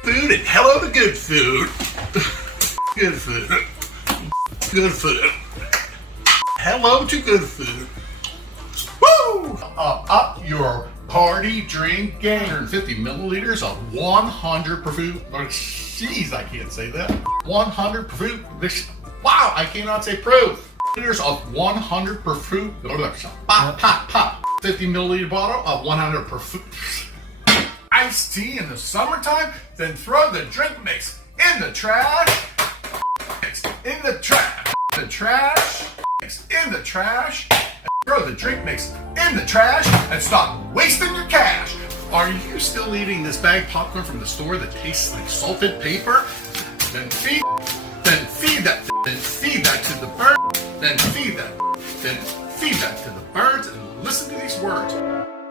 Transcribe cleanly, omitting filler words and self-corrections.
food and hello to good food. Good food. Good food. Hello to good food. Woo! Up your party drink game. 150 milliliters of 100 proof. Jeez, I can't say that. 100 proof. Wow, I cannot say proof. Liters of 100 proof. Pop, pop, pop. 50 milliliter bottle of 100 proof. Iced tea in the summertime. Then throw the drink mix in the trash. Mix in the trash. The trash. Mix in the trash. Throw the drink mix in the trash and stop wasting your cash. Are you still eating this bag popcorn from the store that tastes like salted paper? Then feed that to the bird. Then feed that to the birds and listen to these words.